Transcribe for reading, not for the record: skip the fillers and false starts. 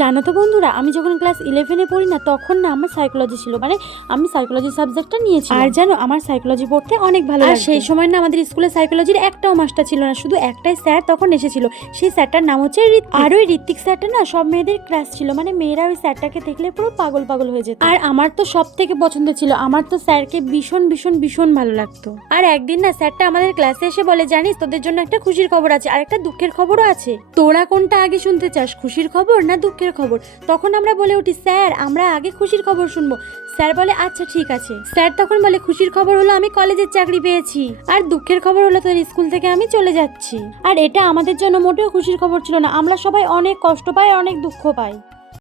জানো তো বন্ধুরা, আমি যখন ক্লাস 11-এ পড়ি না, তখন না আমার সাইকোলজি ছিল, মানে আমি সাইকোলজি সাবজেক্টটা নিয়েছি। আর জানো, আমার সাইকোলজি পড়তে অনেক ভালো লাগে। সেই সময় না আমাদের স্কুলে সাইকোলজির একটাও মাস্টার ছিল না, শুধু একটাই স্যার তখন এসেছিল। সেই স্যারটার নাম হচ্ছে ঋত্বিক। আর ওই ঋত্বিক স্যারটা না সব মেয়েদের ক্রাশ ছিল, মানে মেয়েরা ওই স্যারটাকে দেখলে পুরো পাগল পাগল হয়ে যেত। আর আমার তো সব থেকে পছন্দ ছিল, আমার তো স্যারকে ভীষণ ভীষণ ভীষণ ভালো লাগতো। আর একদিন না স্যারটা আমাদের ক্লাসে এসে বলে, জানিস তোদের জন্য একটা খুশির খবর আছে আর একটা দুঃখের খবরও আছে, তোরা কোনটা আগে শুনতে চাস, খুশির খবর না দুঃখের খবর? তখন আমরা বলে উঠি, স্যার আমরা আগে খুশির খবর শুনবো। স্যার বলে আচ্ছা ঠিক আছে। স্যার তখন বলে, খুশির খবর হলো আমি কলেজের চাকরি পেয়েছি, আর দুঃখের খবর হলো তোর স্কুল থেকে আমি চলে যাচ্ছি। আর এটা আমাদের জন্য মোটেও খুশির খবর ছিল না, আমরা সবাই অনেক কষ্ট পাই, অনেক দুঃখ পাই।